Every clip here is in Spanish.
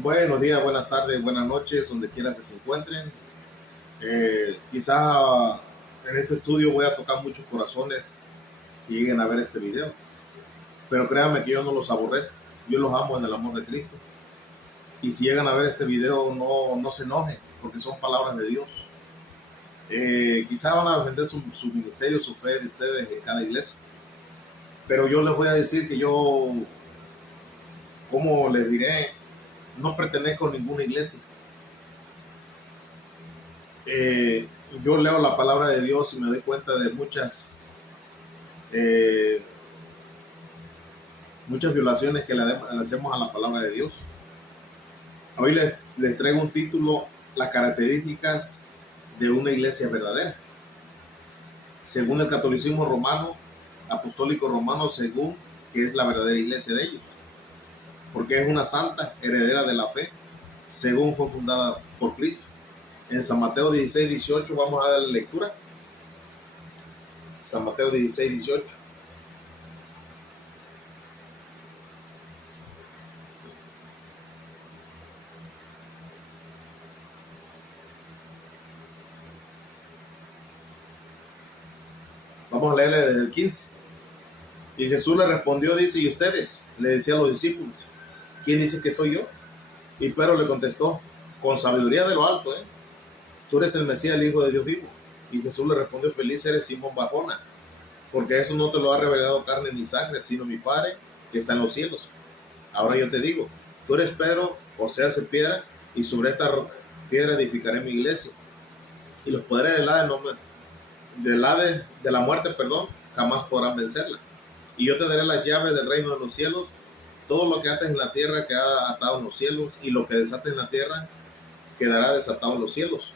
Buenos días, buenas tardes, buenas noches, donde quiera que se encuentren. Quizá en este estudio voy a tocar muchos corazones que lleguen a ver este video, pero créanme que yo no los aborrezco, yo los amo en el amor de Cristo. Y si llegan a ver este video, no se enojen, porque son palabras de Dios. Quizá van a defender su ministerio, su fe de ustedes en cada iglesia, pero yo les voy a decir que yo, como les diré, no pertenezco a ninguna iglesia. Eh, yo leo la palabra de Dios y me doy cuenta de eh, muchas violaciones que le hacemos a la palabra de Dios. Hoy les traigo un título: las características de una iglesia verdadera. Según el catolicismo romano, apostólico romano, según que es la verdadera iglesia de ellos, porque es una santa heredera de la fe, según fue fundada por Cristo. En San Mateo 16:18 vamos a darle lectura. San Mateo 16:18. Vamos a leerle desde el 15. Y Jesús le respondió, dice: ¿y ustedes? Le decía a los discípulos: ¿quién dice que soy yo? Y Pedro le contestó, con sabiduría de lo alto, tú eres el Mesías, el Hijo de Dios vivo. Y Jesús le respondió: feliz eres, Simón Barjona, porque eso no te lo ha revelado carne ni sangre, sino mi Padre que está en los cielos. Ahora yo te digo, tú eres Pedro, o sea, hace piedra, y sobre esta piedra edificaré mi iglesia. Y los poderes de la muerte, jamás podrán vencerla. Y yo te daré las llaves del reino de los cielos. Todo lo que ates en la tierra quedará atado en los cielos, y lo que desates en la tierra quedará desatado en los cielos.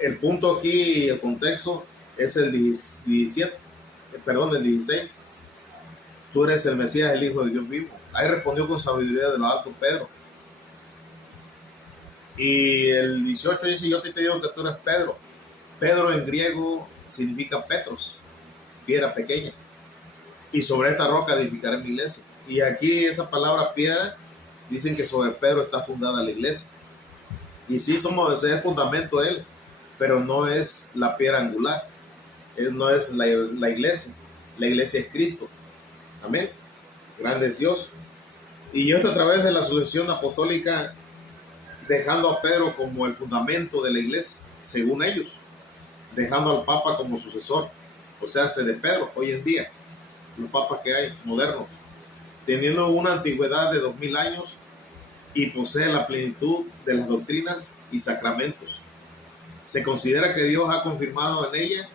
El punto aquí, el contexto, es el 17, el 16. Tú eres el Mesías, el Hijo de Dios vivo. Ahí respondió con sabiduría de lo alto Pedro. Y el 18 dice: yo te digo que tú eres Pedro. Pedro en griego significa Petros, piedra pequeña. Y sobre esta roca edificaré mi iglesia. Y aquí esa palabra piedra, dicen que sobre Pedro está fundada la iglesia. Y sí, ese es el fundamento de él, pero no es la piedra angular. No es la iglesia. La iglesia es Cristo. Amén. Grande es Dios. Y esto a través de la sucesión apostólica, dejando a Pedro como el fundamento de la iglesia, según ellos, dejando al Papa como sucesor, o sea, de Pedro, hoy en día, los papas que hay, modernos, teniendo una antigüedad de 2000 años y posee la plenitud de las doctrinas y sacramentos. Se considera que Dios ha confirmado en ella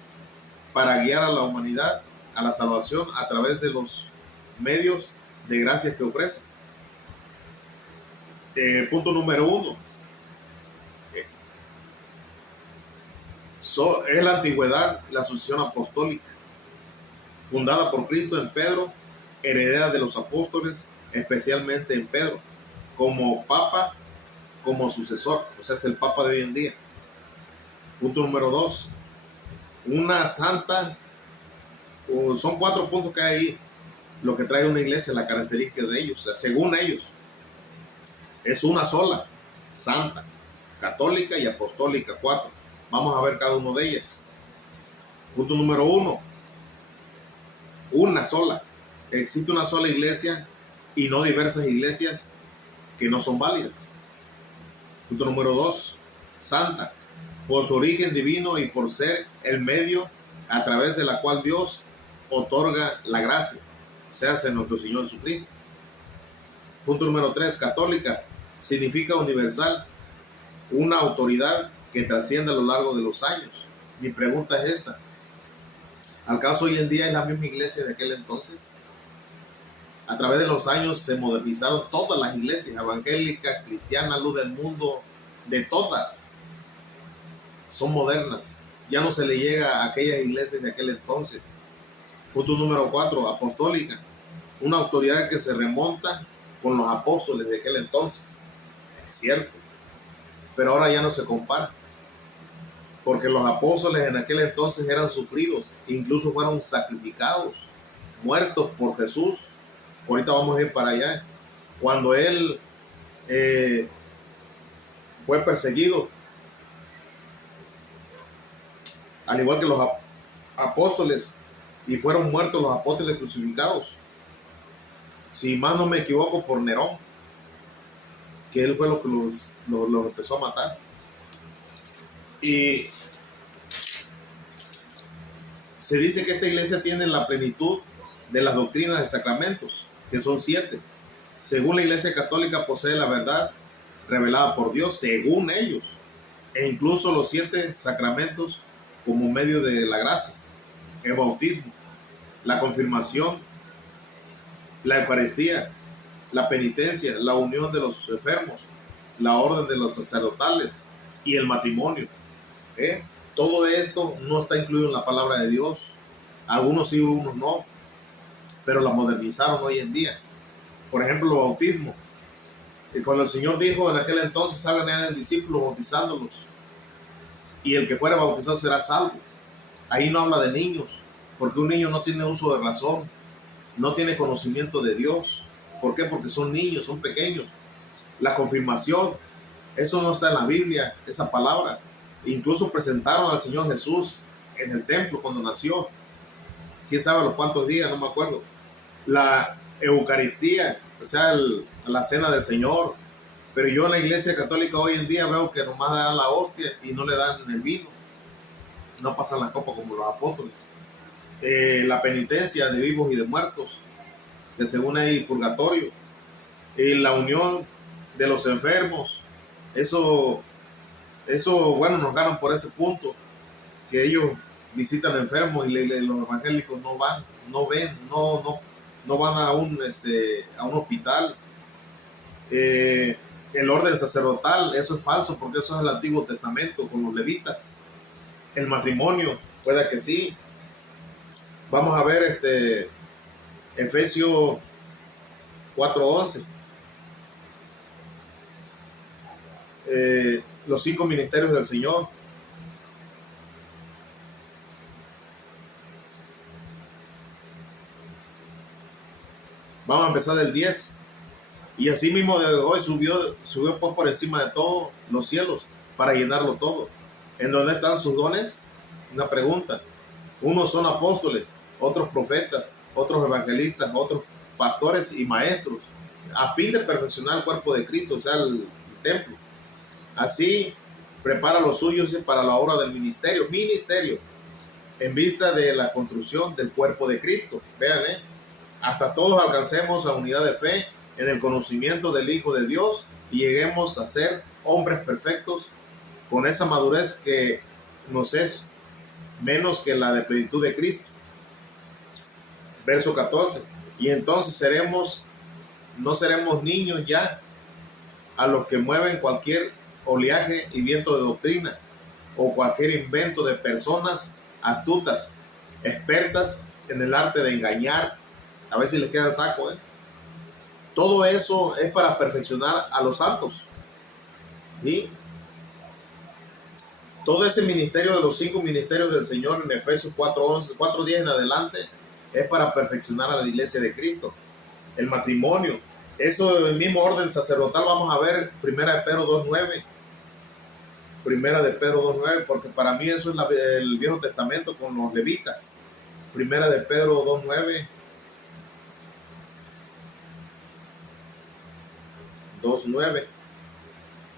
para guiar a la humanidad a la salvación a través de los medios de gracia que ofrece. Punto número 1. Es la antigüedad, la sucesión apostólica, fundada por Cristo en Pedro, heredera de los apóstoles, especialmente en Pedro, como papa, como sucesor, o sea, es el papa de hoy en día. Punto número 2. Una santa, son 4 puntos que hay ahí, lo que trae una iglesia, la característica de ellos, o sea, según ellos, es una sola, santa, católica y apostólica, 4. Vamos a ver cada uno de ellas. Punto número 1. Una sola. Existe una sola iglesia y no diversas iglesias que no son válidas. Punto número 2. Santa, por su origen divino y por ser el medio a través de la cual Dios otorga la gracia, o sea, en nuestro Señor Jesucristo. Punto número 3. Católica, significa universal, una autoridad que trasciende a lo largo de los años. Mi pregunta es esta: ¿al caso hoy en día es la misma iglesia de aquel entonces? A través de los años se modernizaron todas las iglesias, evangélicas, cristianas, luz del mundo, de todas son modernas. Ya no se le llega a aquellas iglesias de aquel entonces. Punto número 4. Apostólica, una autoridad que se remonta con los apóstoles de aquel entonces. Es cierto, pero ahora ya no se compara, porque los apóstoles en aquel entonces eran sufridos, incluso fueron sacrificados, muertos por Jesús. Ahorita vamos a ir para allá. Cuando él eh, fue perseguido, al igual que los apóstoles, y fueron muertos los apóstoles crucificados. Si más no me equivoco, por Nerón, que él fue lo que los empezó a matar. Y se dice que esta iglesia tiene la plenitud de las doctrinas de sacramentos, que son 7. Según la Iglesia Católica, posee la verdad revelada por Dios, según ellos, e incluso los 7 sacramentos como medio de la gracia: el bautismo, la confirmación, la Eucaristía, la penitencia, la unión de los enfermos, la orden de los sacerdotales y el matrimonio. Todo esto no está incluido en la palabra de Dios. Algunos sí, algunos no, pero la modernizaron hoy en día. Por ejemplo, el bautismo. Cuando el Señor dijo en aquel entonces: salgan a los discípulos bautizándolos, y el que fuera bautizado será salvo. Ahí no habla de niños, porque un niño no tiene uso de razón, no tiene conocimiento de Dios. ¿Por qué? Porque son niños, son pequeños. La confirmación, eso no está en la Biblia, esa palabra. Incluso presentaron al Señor Jesús en el templo cuando nació. Quién sabe a los cuántos días, no me acuerdo. La Eucaristía, o sea, la cena del Señor. Pero yo en la Iglesia Católica hoy en día veo que nomás le dan la hostia y no le dan el vino. No pasan la copa como los apóstoles. La penitencia de vivos y de muertos, que según hay purgatorio. La unión de los enfermos. Eso, bueno, nos ganan por ese punto, que ellos visitan enfermos y los evangélicos no van, no ven, no van a un hospital. El orden sacerdotal, eso es falso, porque eso es el Antiguo Testamento con los levitas. El matrimonio, puede que sí. Vamos a ver Efesios 4:11. Los 5 ministerios del Señor. Vamos a empezar del 10. Y así mismo de hoy subió pues por encima de todo los cielos para llenarlo todo. ¿En dónde están sus dones? Una pregunta. Unos son apóstoles, otros profetas, otros evangelistas, otros pastores y maestros, a fin de perfeccionar el cuerpo de Cristo, o sea, el templo. Así prepara los suyos para la obra del ministerio, en vista de la construcción del cuerpo de Cristo. Vean, hasta todos alcancemos la unidad de fe en el conocimiento del Hijo de Dios y lleguemos a ser hombres perfectos, con esa madurez que nos es menos que la de plenitud de Cristo. Verso 14. Y entonces no seremos niños ya, a los que mueven cualquier oleaje y viento de doctrina, o cualquier invento de personas astutas, expertas en el arte de engañar. A ver si les queda el saco. Todo eso es para perfeccionar a los santos. Y todo ese ministerio de los 5 ministerios del Señor en Efesios 4:11, 4:10 en adelante, es para perfeccionar a la iglesia de Cristo. El matrimonio, eso, el mismo orden sacerdotal, vamos a ver 1 de Pedro 2:9. 1 de Pedro 2:9, porque para mí eso es el Viejo Testamento con los levitas. 1 de Pedro 2:9. 2:9.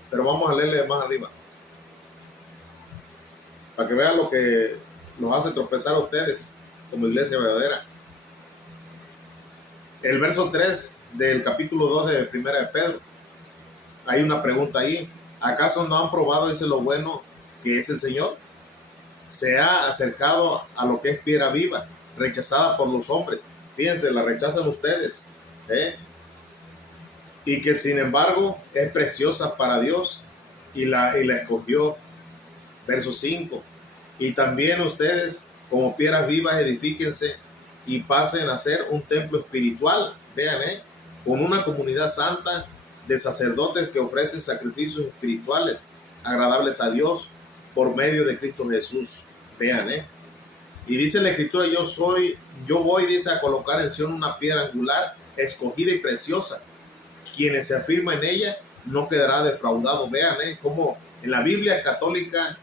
Pero vamos a leerle más arriba, para que vean lo que nos hace tropezar a ustedes como iglesia verdadera. El verso 3 del capítulo 2 de 1 de Pedro. Hay una pregunta ahí. ¿Acaso no han probado, dice, lo bueno que es el Señor? Se ha acercado a lo que es piedra viva, rechazada por los hombres. Fíjense, la rechazan ustedes. Y que sin embargo es preciosa para Dios y la escogió. Verso 5. Y también ustedes, como piedras vivas, edifíquense y pasen a ser un templo espiritual. Vean, con una comunidad santa de sacerdotes que ofrecen sacrificios espirituales agradables a Dios por medio de Cristo Jesús. Vean, y dice la Escritura: yo voy, dice, a colocar en Sion una piedra angular, escogida y preciosa. Quienes se afirman en ella no quedará defraudado. Vean, como en la Biblia católica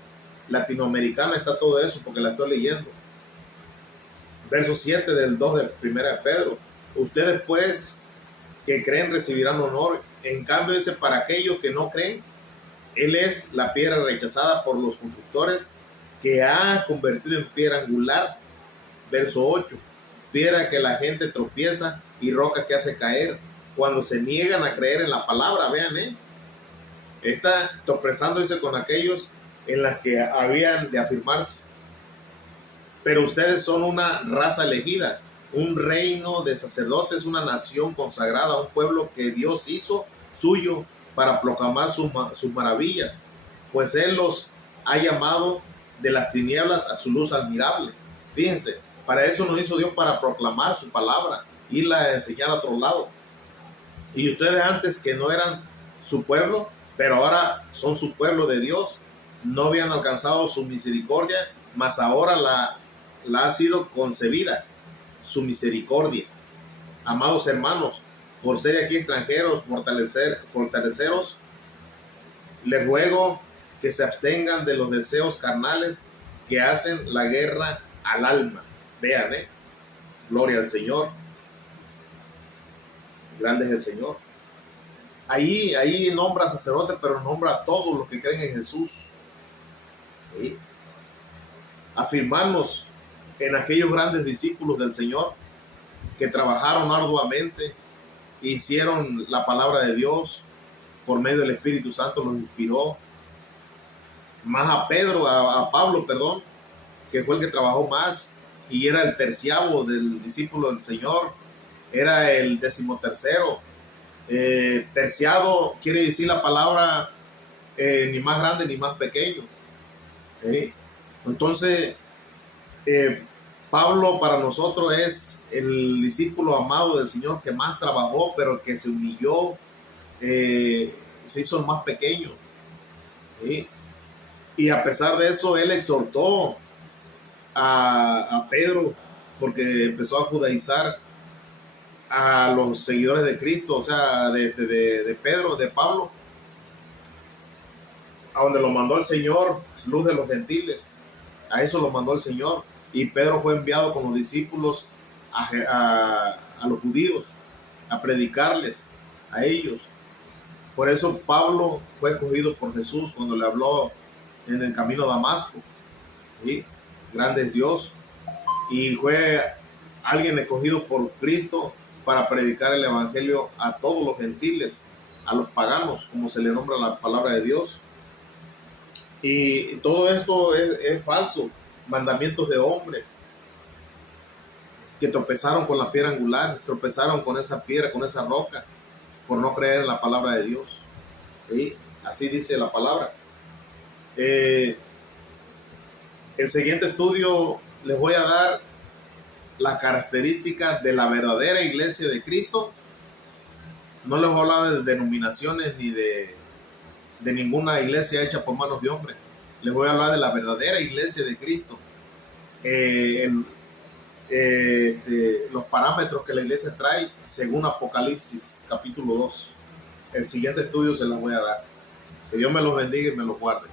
latinoamericana está todo eso, porque la estoy leyendo. Verso 7 del 2 de Primera de Pedro. Ustedes pues que creen recibirán honor. En cambio dice, para aquellos que no creen, Él es la piedra rechazada por los constructores, que ha convertido en piedra angular. Verso 8. Piedra que la gente tropieza y roca que hace caer cuando se niegan a creer en la palabra. Vean, está tropezándose con aquellos en las que habían de afirmarse. Pero ustedes son una raza elegida, un reino de sacerdotes, una nación consagrada, un pueblo que Dios hizo suyo para proclamar sus maravillas, pues Él los ha llamado de las tinieblas a su luz admirable. Fíjense, para eso nos hizo Dios, para proclamar su palabra, irla a enseñar a otro lado. Y ustedes antes, que no eran su pueblo, pero ahora son su pueblo de Dios, no habían alcanzado su misericordia, mas ahora la ha sido concebida su misericordia. Amados hermanos, por ser aquí extranjeros, fortaleceros, les ruego que se abstengan de los deseos carnales que hacen la guerra al alma. Vean, gloria al Señor. Grande es el Señor. Ahí nombra sacerdotes, pero nombra a todos los que creen en Jesús. ¿Sí? Afirmarnos en aquellos grandes discípulos del Señor que trabajaron arduamente, hicieron la palabra de Dios por medio del Espíritu Santo, los inspiró. Más a Pablo, perdón, que fue el que trabajó más y era el 13º del discípulo del Señor, era el 13º. Terciado quiere decir la palabra ni más grande ni más pequeño. Entonces, Pablo para nosotros es el discípulo amado del Señor que más trabajó, pero que se humilló, se hizo el más pequeño. Y a pesar de eso, él exhortó a Pedro, porque empezó a judaizar a los seguidores de Cristo, o sea, de Pedro, de Pablo, a donde lo mandó el Señor, luz de los gentiles. A eso lo mandó el Señor. Y Pedro fue enviado con los discípulos a los judíos, a predicarles a ellos. Por eso Pablo fue escogido por Jesús cuando le habló en el camino a Damasco. ¿Sí? Grande es Dios. Y fue alguien escogido por Cristo para predicar el evangelio a todos los gentiles, a los paganos, como se le nombra la palabra de Dios. Y todo esto es falso, mandamientos de hombres que tropezaron con la piedra angular, tropezaron con esa piedra, con esa roca, por no creer en la palabra de Dios. ¿Sí? Así dice la palabra. El siguiente estudio les voy a dar las características de la verdadera iglesia de Cristo. No les voy a hablar de denominaciones ni de ninguna iglesia hecha por manos de hombres. Les voy a hablar de la verdadera iglesia de Cristo. Los parámetros que la iglesia trae según Apocalipsis capítulo 2. El siguiente estudio se los voy a dar. Que Dios me los bendiga y me los guarde.